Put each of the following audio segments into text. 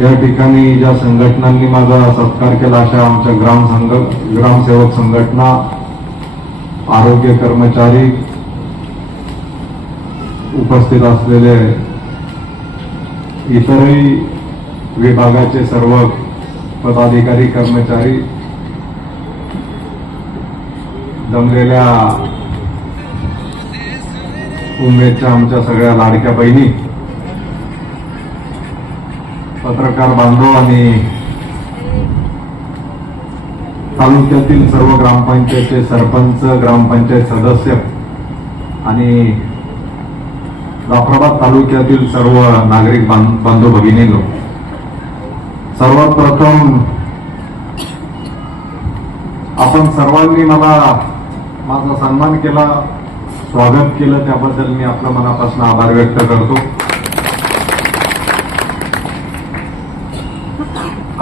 या ठिकाणी ज्या संघटनांनी माझा सत्कार केला अशा आमच्या ग्रामसेवक संघटना, आरोग्य कर्मचारी, उपस्थित असलेले इतरही विभागाचे सर्व पदाधिकारी, कर्मचारी, जमलेल्या उमेदच्या आमच्या सगळ्या लाडक्या बहिणी, पत्रकार बांधव आणि तालुक्यातील सर्व ग्रामपंचायतचे सरपंच, ग्रामपंचायत सदस्य आणि जाफराबाद तालुक्यातील सर्व नागरिक बंधू भगिनींनो, सर्वात प्रथम आपण सर्वांनी माझा सन्मान केला, स्वागत केलं, त्याबद्दल मी आपल्या मनापासून आभार व्यक्त करतो.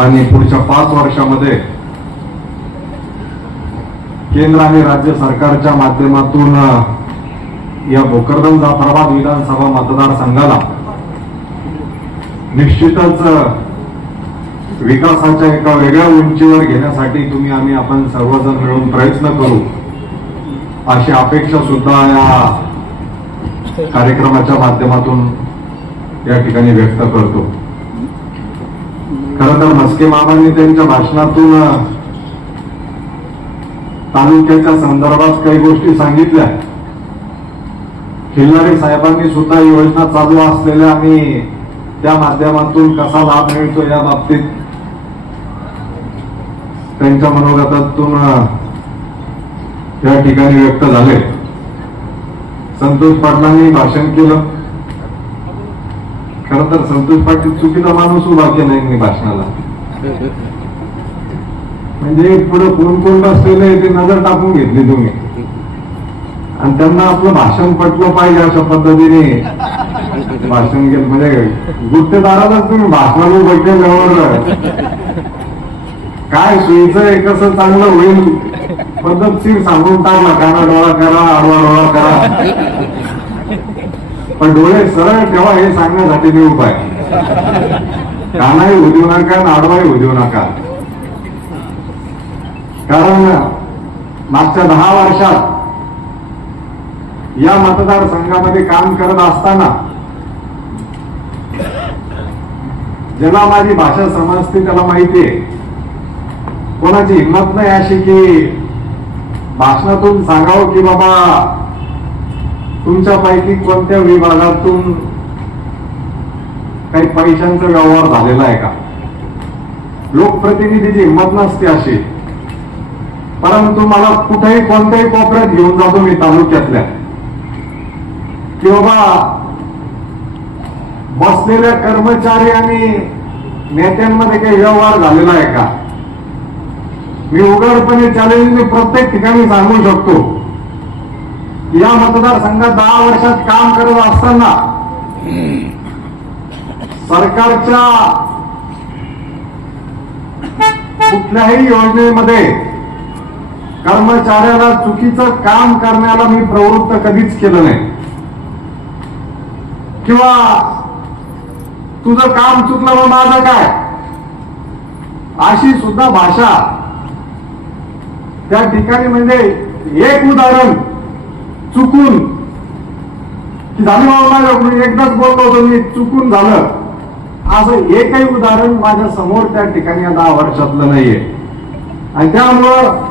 आणि पुढच्या 5 वर्षामध्ये केंद्र आणि राज्य सरकारच्या माध्यमातून या भोकरदन जाफराबाद विधानसभा मतदारसंघाला निश्चितच विकासाच्या एका वेगळ्या उंचीवर घेण्यासाठी आपण सर्वजण मिळून प्रयत्न करू, अशी अपेक्षा सुद्धा या कार्यक्रमाच्या माध्यमातून या ठिकाणी व्यक्त करतो. खरं तर मस्के मामांनी त्यांच्या भाषणातून तालुक्याच्या संदर्भात काही गोष्टी सांगितल्या. खिल्लारे साहेबांनी सुद्धा योजना चालू असलेल्या आणि त्या माध्यमातून कसा लाभ मिळतो या बाबतीत त्यांच्या मनोगतातून या ठिकाणी व्यक्त झाले. संतोष पाटलांनी भाषण केलं. खरं तर संतोष पाटील चुकीचा माणूस उभा केला यांनी भाषणाला. म्हणजे पुढे कोण बसलेले ते नजर टाकून घेतली तुम्ही आणि त्यांना आपलं भाषण पटलं पाहिजे अशा पद्धतीने भाषण केलं. म्हणजे गुत्तेदारालाच तुम्ही भाषणाला बैठल्यावर काय सोयीचं आहे, कसं चांगलं होईल पद्धतशीर सांगून टाकला. काना डोळा करा, आडवा डोळा करा, पण डोळे सरळ ठेवा हे सांगण्यासाठी मी उपाय. कानाही उद्यू नका, आडवाही उद्यू नका. कारण मागच्या 10 वर्षात या मतदारसंघामध्ये काम करत असताना ज्याला माझी भाषा समजते त्याला माहिती आहे, कोणाची हिंमत नाही अशी की भाषणातून सांगावं की बाबा तुमच्यापैकी कोणत्या विभागातून काही पैशांचा व्यवहार झालेला आहे का. लोकप्रतिनिधीची हिंमत नसते अशी. परंतु मला कुठेही कोणत्याही कोपऱ्यात घेऊन जातो मी तालुक्यातल्या की बाबा बसलेल्या कर्मचारी आणि नेत्यांमध्ये काही व्यवहार झालेला आहे का. मी उघडपणे चॅलेंजने प्रत्येक ठिकाणी सांगू शकतो. या मतदारसंघात 10 वर्षात काम करत असताना सरकारच्या कुठल्याही योजनेमध्ये कर्मचाऱ्याला चुकीचं काम करण्याला मी प्रवृत्त कधीच केलं नाही. किंवा तुझं काम चुकलं मग माझं काय, अशी सुद्धा भाषा त्या ठिकाणी. म्हणजे एक उदाहरण चुकून की झाली बाबा एकदाच बोललो होतो मी, चुकून झालं असं एकही उदाहरण माझ्या समोर त्या ठिकाणी 10 वर्षातलं नाहीये. आणि त्यामुळं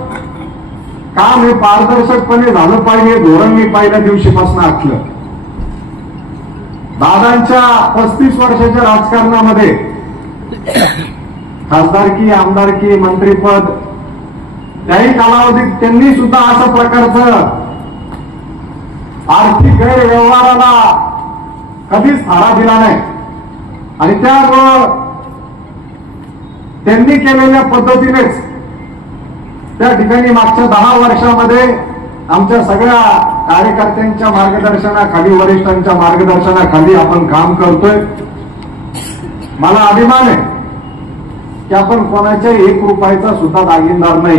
काम हे पारदर्शकपणे झालं पाहिजे धोरण मी पहिल्या दिवशीपासून आखलं. दादांच्या 35 वर्षाच्या राजकारणामध्ये खासदारकी, आमदारकी, मंत्रीपद त्याही कालावधीत त्यांनी सुद्धा अशा प्रकारचं आर्थिक गैरव्यवहाराला कधीच थारा दिला नाही. आणि त्यामुळं त्यांनी केलेल्या पद्धतीनेच त्या ठिकाणी मागच्या 10 वर्षामध्ये आमच्या सगळ्या कार्यकर्त्यांच्या मार्गदर्शनाखाली, वरिष्ठांच्या मार्गदर्शनाखाली आपण काम करतोय. मला अभिमान आहे की आपण कोणाच्या 1 रुपयाचा सुद्धा दागिनदार नाही.